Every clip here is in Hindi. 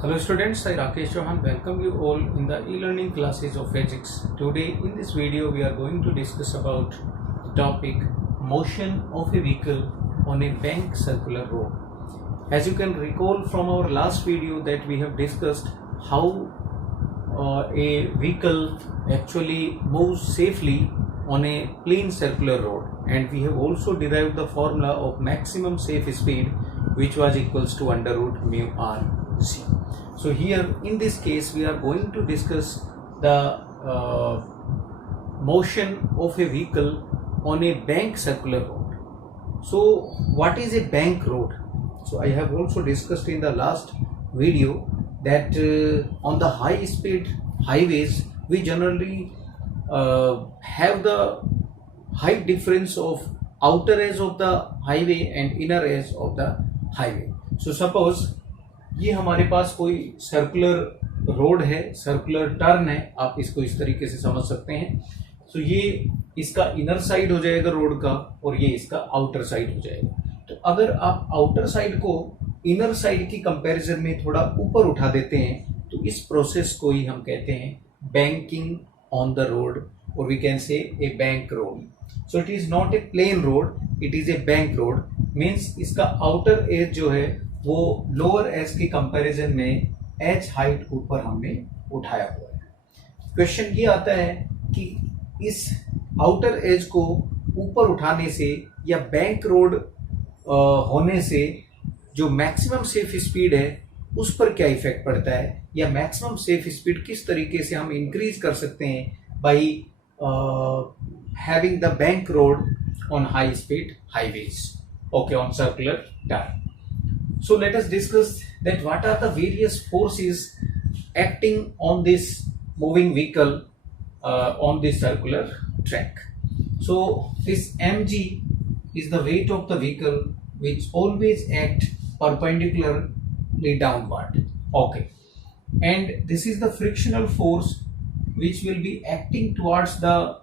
Hello students, I Rakesh Chauhan welcome you all in the e-learning classes of physics. Today in this video we are going to discuss about the topic motion of a vehicle on a bank circular road. As you can recall from our last video that we have discussed how a vehicle actually moves safely on a plain circular road, and we have also derived the formula of maximum safe speed which was equals to under root mu r c. So here in this case we are going to discuss the motion of a vehicle on a bank circular road. So what is a bank road? So I have also discussed in the last video that on the high speed highways we generally have the height difference of outer edge of the highway and inner edge of the highway. So suppose ये हमारे पास कोई सर्कुलर रोड है, सर्कुलर टर्न है, आप इसको इस तरीके से समझ सकते हैं. सो ये इसका इनर साइड हो जाएगा रोड का और ये इसका आउटर साइड हो जाएगा. तो अगर आप आउटर साइड को इनर साइड की कंपैरिजन में थोड़ा ऊपर उठा देते हैं तो इस प्रोसेस को ही हम कहते हैं बैंकिंग ऑन द रोड, और we can say a bank road. So it is not a plain road, it is a bank road. Means इसका आउटर एज जो है वो लोअर एज के कंपैरिजन में एज हाइट ऊपर हमने उठाया हुआ है. क्वेश्चन ये आता है कि इस आउटर एज को ऊपर उठाने से या बैंक रोड होने से जो मैक्सिमम सेफ स्पीड है उस पर क्या इफेक्ट पड़ता है, या मैक्सिमम सेफ स्पीड किस तरीके से हम इंक्रीज कर सकते हैं by having the bank road on high speed highways, okay, on circular turn. So let us discuss that what are the various forces acting on this moving vehicle on this circular track. So this mg is the weight of the vehicle which always act perpendicularly downward, okay, and this is the frictional force which will be acting towards the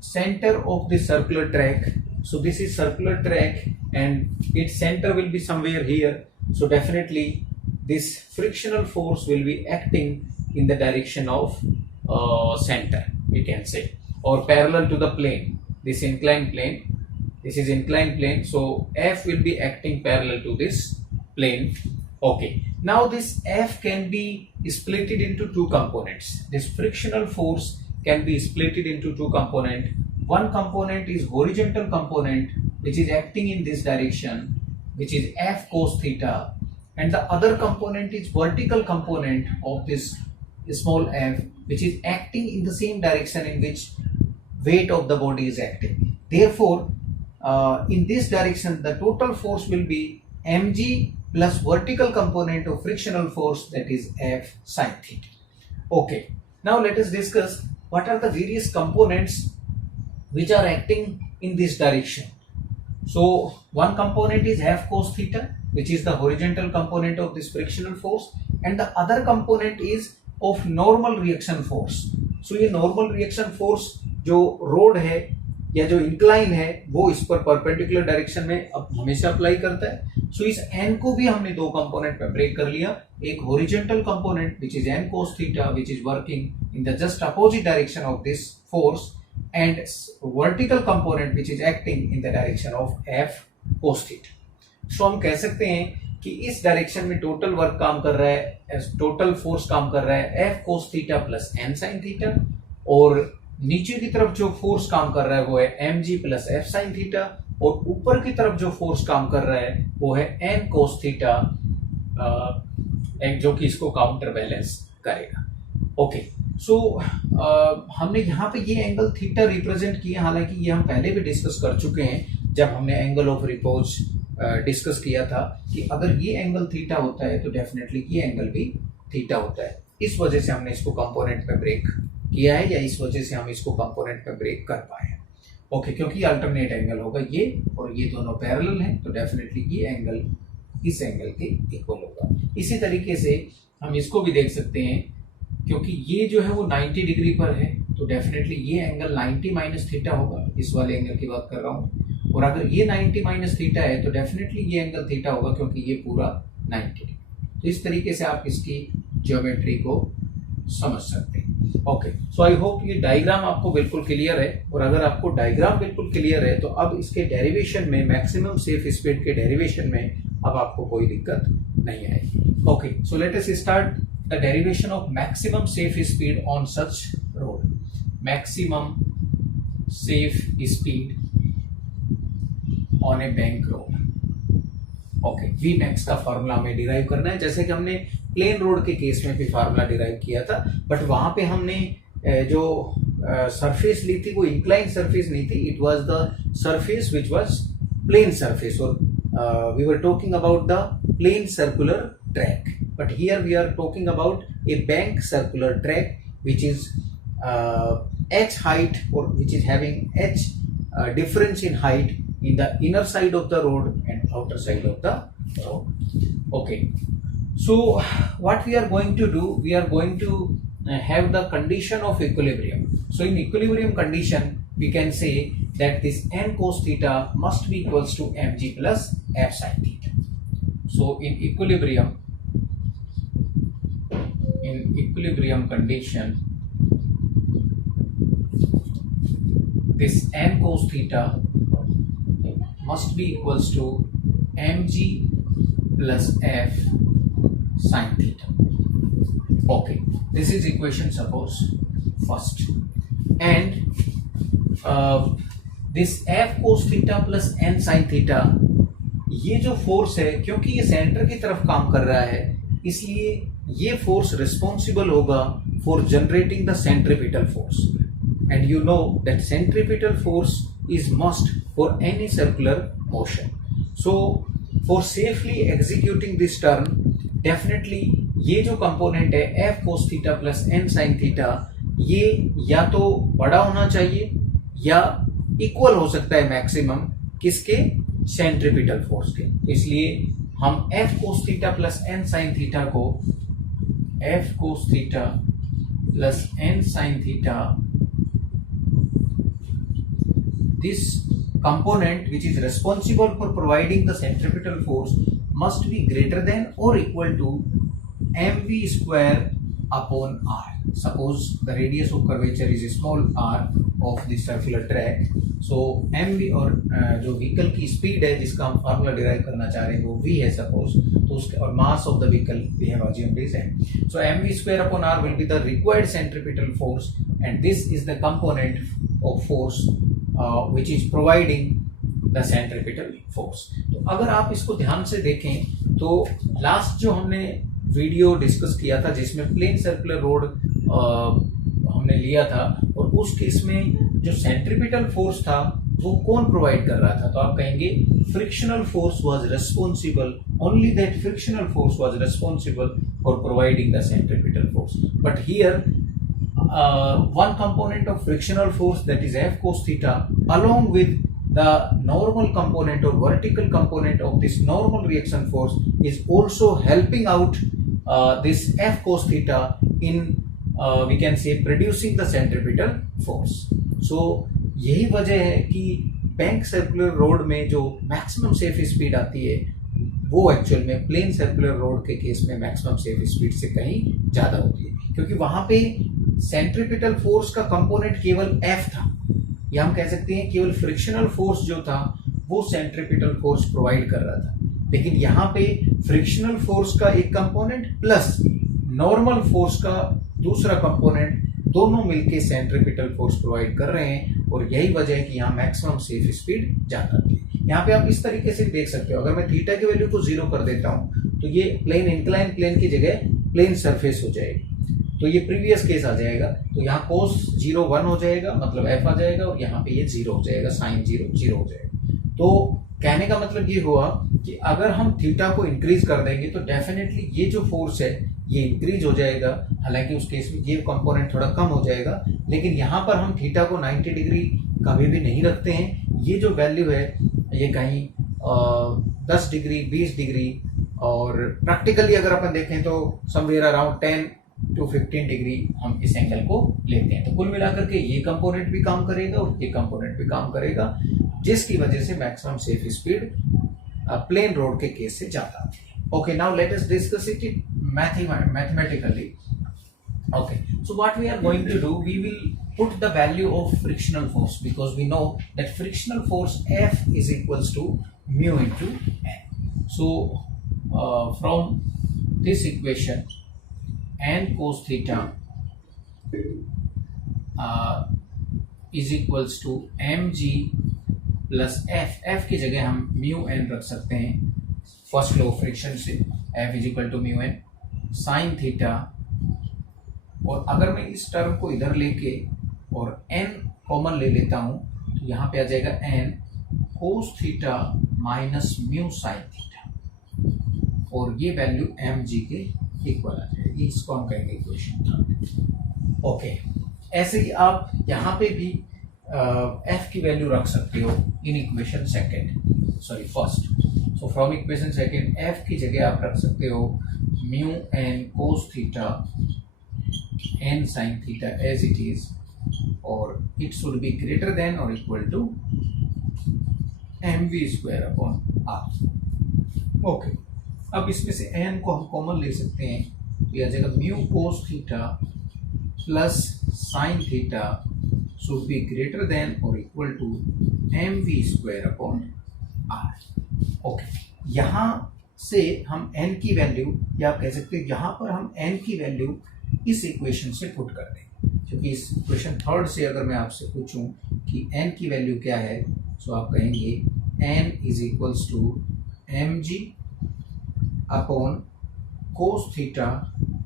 center of the circular track. So this is circular track and its center will be somewhere here. So definitely this frictional force will be acting in the direction of center, we can say, or parallel to the plane. This inclined plane, this is inclined plane, so F will be acting parallel to this plane. Okay, now this F can be splitted into two components. This frictional force can be splitted into two components. One component is horizontal component which is acting in this direction, which is F cos theta, and the other component is vertical component of this small f which is acting in the same direction in which weight of the body is acting. Therefore in this direction the total force will be mg plus vertical component of frictional force, that is F sin theta. Okay, now let us discuss what are the various components which are acting in this direction. So one component is F cos theta, which is the horizontal component of this frictional force, and the other component is of normal reaction force. So ये normal reaction force जो रोड है या जो इंक्लाइन है वो इस पर परपेंडिकुलर डायरेक्शन में अब हमेशा अप्लाई करता है. सो इस n को भी हमने दो कंपोनेंट में ब्रेक कर लिया. एक horizontal component which is n cos theta which is working in the just opposite direction of this force, and vertical component which is acting in the direction of F cos theta. So हम कह सकते हैं कि इस डायरेक्शन में टोटल वर्क काम कर रहा है, टोटल फोर्स काम कर रहा है F cos theta plus n sin theta, और नीचे की तरफ जो फोर्स काम कर रहा है वो है mg plus f sin theta, और ऊपर की तरफ जो फोर्स काम कर रहा है वो है n cos theta, जो कि इसको काउंटर बैलेंस करेगा. ओके, सो हमने यहाँ पे ये एंगल थीटा रिप्रेजेंट किया, हालांकि ये हम पहले भी डिस्कस कर चुके हैं जब हमने एंगल ऑफ रिपोज डिस्कस किया था कि अगर ये एंगल थीटा होता है तो डेफिनेटली ये एंगल भी थीटा होता है. इस वजह से हमने इसको कंपोनेंट में ब्रेक किया है, या इस वजह से हम इसको कंपोनेंट में ब्रेक कर पाए हैं. ओके, क्योंकि अल्टरनेट एंगल होगा ये, और ये दोनों पैरेलल हैं तो डेफिनेटली ये एंगल इस एंगल के इक्वल होगा. इसी तरीके से हम इसको भी देख सकते हैं, क्योंकि ये जो है वो 90 डिग्री पर है तो डेफिनेटली ये एंगल 90 माइनस थीटा होगा. इस वाले एंगल की बात कर रहा हूँ. और अगर ये 90 माइनस थीटा है तो डेफिनेटली ये एंगल थीटा होगा क्योंकि ये पूरा 90 डिग्री. तो इस तरीके से आप इसकी ज्योमेट्री को समझ सकते हैं। ओके, सो आई होप ये डायग्राम आपको बिल्कुल क्लियर है, और अगर आपको डायग्राम बिल्कुल क्लियर है तो अब इसके डेरिवेशन में, मैक्सिमम सेफ स्पीड के डेरिवेशन में अब आपको कोई दिक्कत नहीं आएगी। Okay, so let us start the derivation of maximum safe speed on such road. Maximum safe speed on a bank road. Okay, V max का फॉर्मूला हमें डिराइव करना है, जैसे कि हमने प्लेन रोड के केस में भी फार्मूला डिराइव किया था, बट वहां पे हमने जो सरफेस ली थी वो इंक्लाइन सरफेस नहीं थी, it was the surface which was plane surface, और we were talking about the plane circular track, but here we are talking about a bank circular track which is h height, or which is having h difference in height in the inner side of the road and outer side of the road. Okay, so what we are going to do, we are going to have the condition of equilibrium. So in equilibrium condition we can say that this n cos theta must be equals to mg plus f sin theta. So in equilibrium condition, this n cos theta must be equals to mg plus f sin theta. Okay, this is equation suppose first, and this f cos theta plus n sin theta, ये जो फोर्स है, क्योंकि ये सेंटर की तरफ काम कर रहा है, इसलिए ये फोर्स रिस्पॉन्सिबल होगा for generating the centripetal force, and you know that centripetal force is must for any circular motion. So for safely executing this term, definitely ये जो कंपोनेंट है F cos theta plus N sine theta, ये या तो बड़ा होना चाहिए या इक्वल हो सकता है मैक्सिमम किसके, सेंट्रीपिटल फोर्स के. इसलिए हम F cos theta plus N sine theta को F cos theta plus N sine theta, this component which is responsible for providing the centripetal force must be greater than or equal to mv square upon r. Suppose the radius of curvature is small r of the circular track, so mv और जो व्हीकल की स्पीड है जिसका हम फार्मूला डिराइव करना चाह रहे हैं वो v है सपोज, तो उसके और mass of the vehicle we have assumed is m. So mv square upon r will be the required centripetal force, and this is the component of force which is providing the centripetal force. तो अगर आप इसको ध्यान से देखें तो लास्ट जो हमने वीडियो डिस्कस किया था जिसमें प्लेन सर्कुलर रोड हमने लिया था, और उस केस में जो सेंट्रीपिटल फोर्स था वो कौन प्रोवाइड कर रहा था, तो आप कहेंगे frictional force was responsible, only that frictional force was responsible for providing the centripetal force. But here one component of frictional force, that is F cos theta, along with the normal component or vertical component of this normal reaction force, is also helping out this F cos theta in we can say producing the centripetal force. So यही वजह है कि बैंक सर्कुलर रोड में जो मैक्सिमम सेफ स्पीड आती है वो एक्चुअल में प्लेन सर्कुलर रोड के केस में मैक्सिमम सेफ स्पीड से कहीं ज्यादा होती है, क्योंकि वहां पे सेंट्रीपिटल फोर्स का कंपोनेंट केवल F था, या हम कह सकते हैं केवल फ्रिक्शनल फोर्स जो था वो सेंट्रीपिटल फोर्स प्रोवाइड कर रहा था. लेकिन यहाँ पे फ्रिक्शनल फोर्स का एक कंपोनेंट प्लस नॉर्मल फोर्स का दूसरा कंपोनेंट, दोनों मिलके सेंट्रीपिटल फोर्स प्रोवाइड कर रहे हैं, और यही वजह है कि यहाँ मैक्सिमम सेफ स्पीड ज्यादा आती है. यहाँ पे आप इस तरीके से देख सकते हो, अगर मैं थीटा की वैल्यू को 0 कर देता हूँ तो ये प्लेन इंक्लाइन प्लेन की जगह प्लेन सरफेस हो जाएगी, तो ये प्रीवियस केस आ जाएगा. तो यहाँ कोस 0 1 हो जाएगा, मतलब एफ आ जाएगा, और यहाँ पे ये 0 हो जाएगा, साइन 0 0 हो जाएगा. तो कहने का मतलब ये हुआ कि अगर हम थीटा को इंक्रीज कर देंगे तो डेफिनेटली ये जो फोर्स है ये इंक्रीज हो जाएगा. हालांकि उस केस में ये कंपोनेंट थोड़ा कम हो जाएगा, लेकिन यहाँ पर हम थीटा को 90 डिग्री कभी भी नहीं रखते हैं. ये जो वैल्यू है ये कहीं 10 डिग्री 20 डिग्री, और प्रैक्टिकली अगर अपन देखें तो समवेयर अराउंड 10 to 15 डिग्री हम इस एंगल को लेते हैं. तो कुल मिलाकर के ये कंपोनेंट भी काम करेगा और ये कंपोनेंट भी काम करेगा, जिसकी वजह से maximum safe speed plain road के केस से ज्यादा आती है. Okay, now let us discuss it mathematically. Okay, so what we are going to do, we will put the value of frictional force, because we know that frictional force F is equals to mu into N. So from this equation, N cos theta is equals to mg plus F की जगह हम म्यू एन रख सकते हैं फर्स्ट लॉ ऑफ फ्रिक्शन से, F is equal to mu N sine theta, और अगर मैं इस टर्म को इधर लेके और एन कॉमन ले लेता हूं तो यहाँ पे आ जाएगा N cos theta minus mu sine theta, और ये वैल्यू एम जी के इक्वल आ जाएगी। इसको हम कहेंगे इक्वेशन थर्ड। ओके, ऐसे ही आप यहाँ पे भी एफ की वैल्यू रख सकते हो in equation first. So from equation second F की जगह आप रख सकते हो mu N cos theta N sine theta as it is, और it should be greater than और equal to M V square upon R. Okay, अब इसमें से एन को हम कॉमन ले सकते हैं, तो आ जाएगा mu cos theta plus sine theta should be greater than or equal to mv square upon r. Okay, यहाँ से हम n की वैल्यू, या आप कह सकते हैं यहाँ पर हम n की वैल्यू इस इक्वेशन से पुट कर दें, क्योंकि इस इक्वेशन थर्ड से अगर मैं आपसे पूछूं कि n की वैल्यू क्या है, तो आप कहेंगे n is equals to M G upon cos theta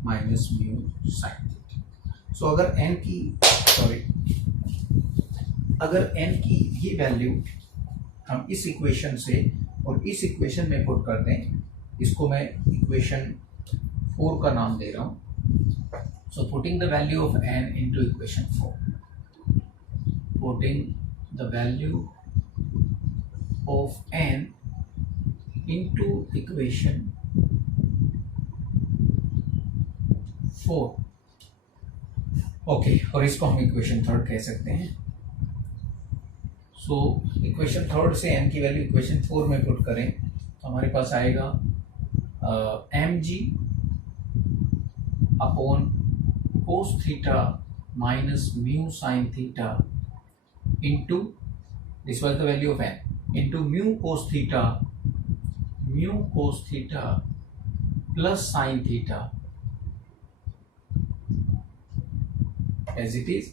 minus mu sine theta. So अगर n की ये वैल्यू हम इस इक्वेशन से और इस इक्वेशन में पुट कर दें, इसको मैं इक्वेशन 4 का नाम दे रहा हूं। So putting the value of n into equation 4, putting the value of n into equation 4। Okay, और इसको हम इक्वेशन थर्ड कह सकते हैं। सो इक्वेशन थर्ड से n की वैल्यू इक्वेशन 4 में पुट करें तो हमारे पास आएगा M G upon cos theta minus mu sine theta into, this was the value of n, into mu cos theta plus sine theta as it is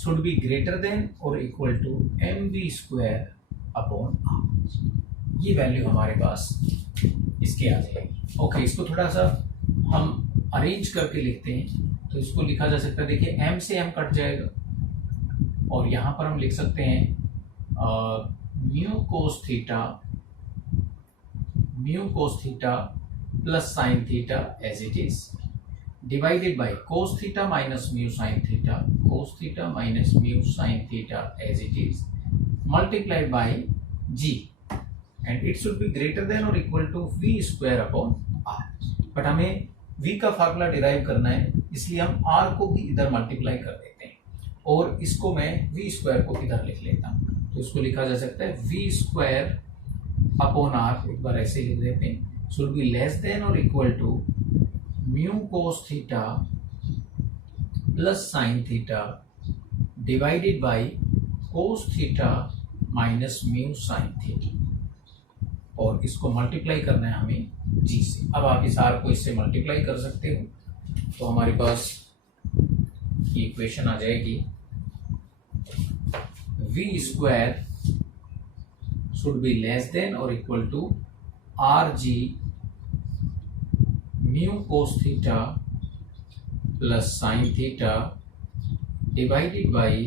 should be greater than or equal to mv square upon r। ये वैल्यू हमारे पास इसके आ जाएगी। ओके, इसको थोड़ा सा हम अरेंज करके लिखते हैं, तो इसको लिखा जा सकता है, देखिए m से m कट जाएगा और यहाँ पर हम लिख सकते हैं mu cos theta plus sine theta as it is divided by cos theta minus mu sin theta as it is multiplied by g, and it should be greater than or equal to v square upon r। But हमें v का फार्मूला डिराइव करना है, इसलिए हम r को भी इधर मल्टीप्लाई कर देते हैं, और इसको मैं v स्क्वायर को इधर लिख लेता हूँ, तो इसको लिखा जा सकता है v स्क्वायर अपॉन r, एक बार ऐसे लिख देते हैं, should be less than or equal to mu cos theta plus sine theta divided by cos theta minus mu sine theta, और इसको मल्टीप्लाई करना है हमें जी से। अब आप इस आर को इससे मल्टीप्लाई कर सकते हो, तो हमारे पास ये इक्वेशन आ जाएगी V square should be less than और equal to R G mu cos theta plus sine theta divided by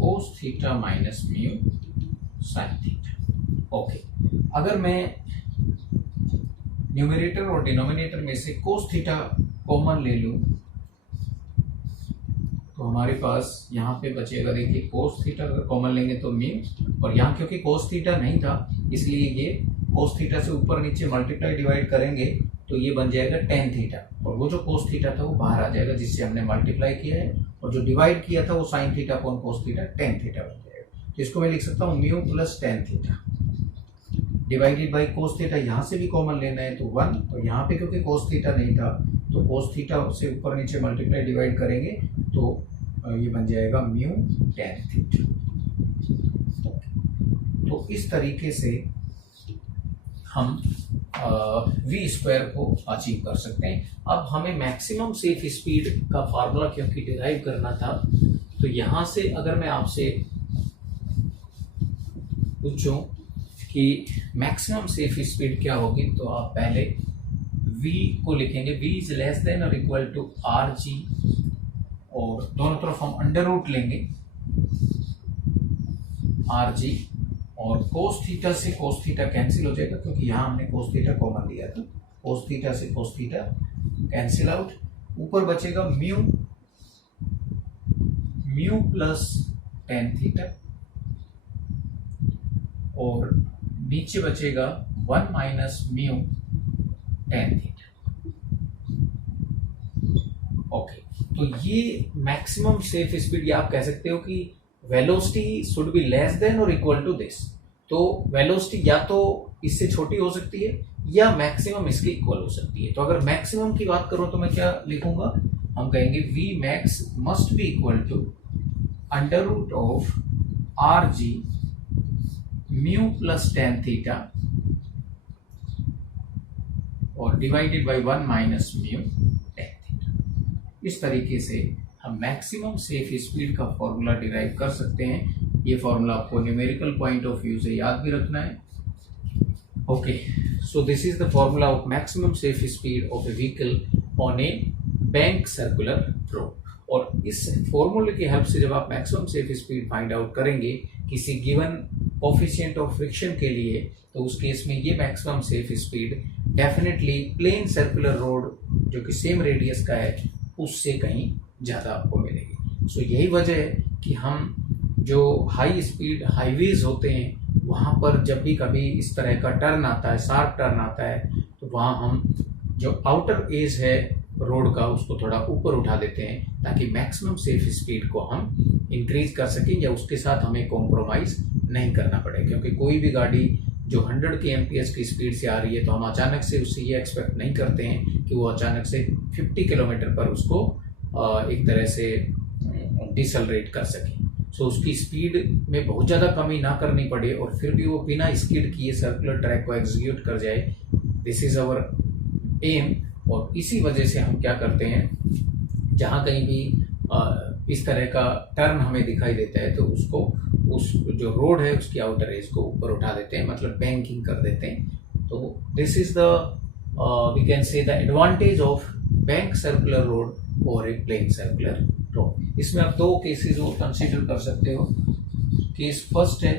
cos theta minus mu sine theta. Okay, अगर मैं न्यूमरेटर और डिनोमिनेटर में से कोस थीटा कॉमन ले लूं तो हमारे पास यहाँ पे बचेगा, देखिए कोस थीटा अगर कॉमन लेंगे तो म्यू, और यहाँ क्योंकि कोस थीटा नहीं था इसलिए ये कोस थीटा से ऊपर नीचे मल्टीप्लाई डिवाइड करेंगे तो ये बन जाएगा टेन थीटा, और वो जो कोस थीटा था वो बाहर आ जाएगा जिससे हमने मल्टीप्लाई किया है, और जो डिवाइड किया था वो sine theta upon cos theta tan theta बन जाएगा। तो इसको मैं लिख सकता हूँ mu plus tan theta divided by cos theta, यहाँ से भी कॉमन लेना है तो 1, तो यहाँ पे क्योंकि कोस थीटा नहीं था तो कोस थीटा से ऊपर नीचे मल्टीप्लाई डिवाइड करेंगे तो ये बन जाएगा म्यू टैन थीटा। तो इस तरीके से हम वी स्क्वायर को अचीव कर सकते हैं। अब हमें मैक्सिमम सेफ स्पीड का फार्मूला क्योंकि डिराइव करना था, तो यहाँ से अगर मैं आपसे पूछूं कि मैक्सिमम सेफ स्पीड क्या होगी, तो आप पहले v को लिखेंगे, v इज लेस देन और इक्वल टू आर जी, और दोनों तरफ हम अंडर रूट लेंगे आर जी, और कोस थीटा से कोस थीटा कैंसिल हो जाएगा क्योंकि यहाँ हमने कोस थीटा कॉमन लिया था, कोस थीटा से कोस थीटा कैंसिल आउट, ऊपर बचेगा म्यू प्लस टेन थीटा, और नीचे बचेगा 1 minus mu tan theta. Okay, तो ये मैक्सिमम सेफ स्पीड, या आप कह सकते हो कि velocity should be less than और इक्वल टू दिस। तो वेलोसिटी या तो इससे छोटी हो सकती है या मैक्सिमम इसके इक्वल हो सकती है। तो अगर मैक्सिमम की बात करूं तो मैं क्या लिखूंगा, हम कहेंगे V max must be equal to under root of R G mu plus tan theta और divided by 1 minus mu tan theta. इस तरीके से हम मैक्सिमम सेफ स्पीड का फॉर्मूला डिराइव कर सकते हैं। ये फॉर्मूला आपको न्यूमेरिकल पॉइंट ऑफ व्यू से याद भी रखना है। Okay, so this is the formula of maximum safe speed of A vehicle on a bank circular road. और इस फॉर्मूले की हेल्प से जब आप maximum safe speed find out करेंगे किसी गिवन कोफिशिएंट ऑफ फ्रिक्शन के लिए, तो उस केस में ये maximum safe speed definitely plain circular road जो कि सेम रेडियस का है उससे कहीं ज़्यादा आपको मिलेगी। सो यही वजह है कि हम जो हाई स्पीड हाईवेज होते हैं वहाँ पर जब भी कभी इस तरह का टर्न आता है, शार्प टर्न आता है, तो वहाँ हम जो आउटर एज है रोड का उसको थोड़ा ऊपर उठा देते हैं ताकि मैक्सिमम सेफ स्पीड को हम इंक्रीज कर सकें, या उसके साथ हमें कॉम्प्रोमाइज़ नहीं करना पड़े। क्योंकि कोई भी गाड़ी जो 100 kmph की स्पीड से आ रही है तो हम अचानक से उससे ये एक्सपेक्ट नहीं करते हैं कि वो अचानक से 50 किलोमीटर पर उसको एक तरह से डिसलरेट कर सके। सो उसकी स्पीड में बहुत ज़्यादा कमी ना करनी पड़े और फिर भी वो बिना स्किड किए सर्कुलर ट्रैक को एग्जीक्यूट कर जाए, दिस इज़ आवर एम। और इसी वजह से हम क्या करते हैं, जहाँ कहीं भी इस तरह का टर्न हमें दिखाई देता है तो उसको उस जो रोड है उसकी आउटर एज को ऊपर उठा देते हैं, मतलब बैंकिंग कर देते हैं। तो this is the we can say the advantage of bank circular road और ए प्लेन सर्कुलर रोड। इसमें आप दो केसेस वो कंसीडर कर सकते हो। केस फर्स्ट है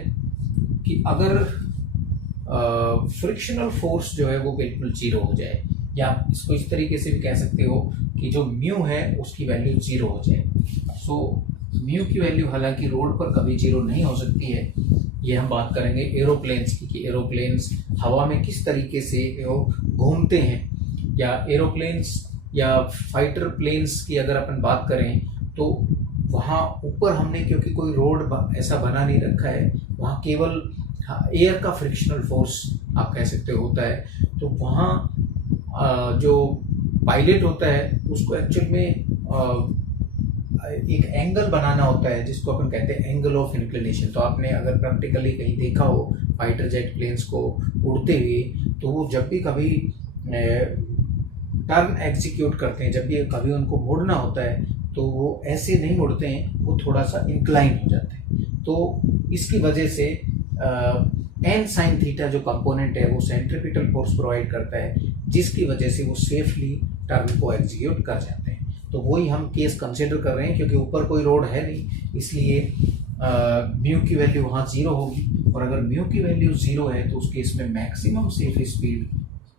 कि अगर फ्रिक्शनल फोर्स जो है वो बिल्कुल जीरो हो जाए, या इसको इस तरीके से भी कह सकते हो कि जो म्यू है उसकी वैल्यू जीरो हो जाए। सो म्यू की वैल्यू हालांकि रोड पर कभी जीरो नहीं हो सकती है। ये हम बात करेंगे एरोप्लेन्स की कि एरोप्लेन्स हवा में किस तरीके से घूमते हैं, या एरोप्लेन्स या फाइटर प्लेन्स की अगर अपन बात करें तो वहाँ ऊपर हमने क्योंकि कोई रोड ऐसा बना नहीं रखा है, वहाँ केवल एयर का फ्रिक्शनल फोर्स आप कह सकते हो होता है। तो वहाँ जो पायलट होता है उसको एक्चुअल में एक एंगल बनाना होता है जिसको अपन कहते हैं एंगल ऑफ इंक्लिनेशन। तो आपने अगर प्रैक्टिकली कहीं देखा हो फाइटर जेट प्लेन्स को उड़ते हुए, तो वो जब भी कभी टर्न एग्जीक्यूट करते हैं, जब भी कभी उनको मुड़ना होता है तो वो ऐसे नहीं मुड़ते हैं, वो थोड़ा सा इंक्लाइन हो जाते हैं। तो इसकी वजह से एन साइन थीटा जो कंपोनेंट है वो सेंट्रीपिटल फोर्स प्रोवाइड करता है, जिसकी वजह से वो सेफली टर्न को एग्जीक्यूट कर जाते हैं। तो वही हम केस कंसिडर कर रहे हैं क्योंकि ऊपर कोई रोड है नहीं, इसलिए म्यू की वैल्यू वहाँ जीरो होगी। और अगर म्यू की वैल्यू जीरो है तो उस केस में मैक्सिमम सेफ स्पीड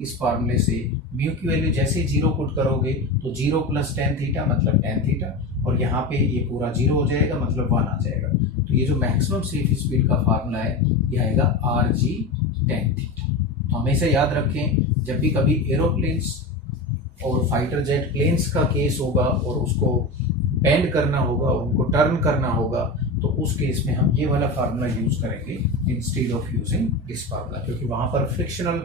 इस फार्मूले से म्यू की वैल्यू जैसे ही जीरो पुट करोगे तो 0 + tan थीटा मतलब tan थीटा, और यहाँ पे ये पूरा जीरो हो जाएगा मतलब 1 आ जाएगा। तो ये जो मैक्सिमम सेफ स्पीड का फार्मूला है ये आएगा RG tan थीटा। तो हमेशा याद रखें जब भी कभी एरोप्लेन्स और फाइटर जेट प्लेन्स का केस होगा और उसको बेंड करना होगा, उनको टर्न करना होगा, तो उस केस में हम ये वाला फार्मूला यूज करेंगे instead of using this formula, क्योंकि वहां पर frictional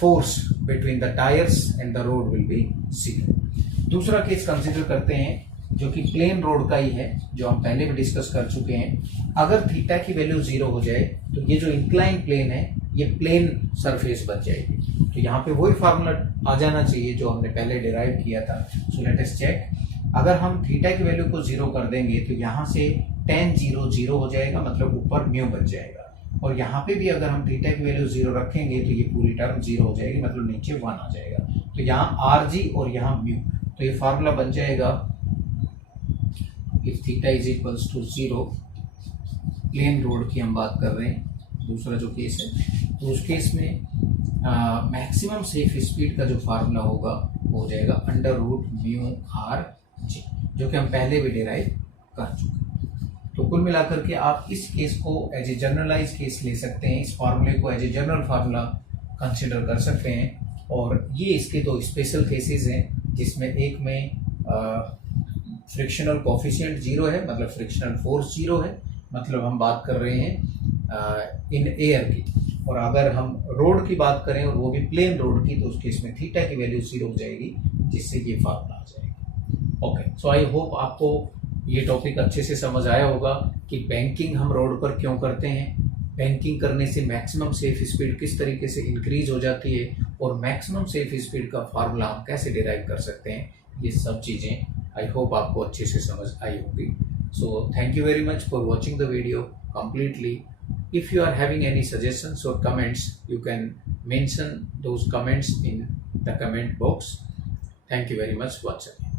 force between the tyres and the road will be zero. दूसरा केस कंसिडर करते हैं जो कि प्लेन रोड का ही है, जो हम पहले भी डिस्कस कर चुके हैं। अगर थीटा की वैल्यू जीरो हो जाए तो ये जो इंक्लाइन प्लेन है ये प्लेन सरफेस बन जाएगी। तो यहाँ पे वही फार्मूला आ जाना चाहिए जो हमने पहले डिराइव किया था। So let us check. अगर हम थीटा की वैल्यू को जीरो कर देंगे तो यहाँ से tan जीरो जीरो हो जाएगा, मतलब ऊपर म्यू बच जाएगा। और यहाँ पे भी अगर हम थीटा की वैल्यू जीरो रखेंगे तो ये पूरी टर्म जीरो हो जाएगी, मतलब नीचे 1 आ जाएगा। तो यहाँ RG और यहाँ म्यू, तो ये फार्मूला बन जाएगा if theta is equals to zero. Plain road की हम बात कर रहे हैं, दूसरा जो केस है, तो उस केस में मैक्सिमम सेफ स्पीड का जो फार्मूला होगा वो हो जाएगा √μ/g, जो कि हम पहले भी डिराइव कर चुके हैं। तो कुल मिलाकर के आप इस केस को एज ए जनरलाइज केस ले सकते हैं, इस फार्मूले को as a general formula consider कर सकते हैं। और ये इसके दो स्पेशल केसेस हैं, जिसमें एक में फ्रिक्शनल कोफिशिएंट जीरो है, मतलब फ्रिक्शनल फोर्स जीरो है, मतलब हम बात कर रहे हैं इन एयर की। और अगर हम रोड की बात करें और वो भी प्लेन रोड की, तो उस केस में थीटा की वैल्यू जीरो हो जाएगी, जिससे ये फार्मूला आ जाएगा। ओके, सो आई होप आपको ये टॉपिक अच्छे से समझ आया होगा कि बैंकिंग हम रोड पर क्यों करते हैं, बैंकिंग करने से मैक्सिमम सेफ स्पीड किस तरीके से इंक्रीज हो जाती है, और मैक्सिमम सेफ स्पीड का फार्मूला हम कैसे डिराइव कर सकते हैं। ये सब चीज़ें आई होप आपको अच्छे से समझ आई होगी। So thank you very much for watching the video completely. If you are having any suggestions or comments, you can mention those comments in the comment box. Thank you very much. Once again.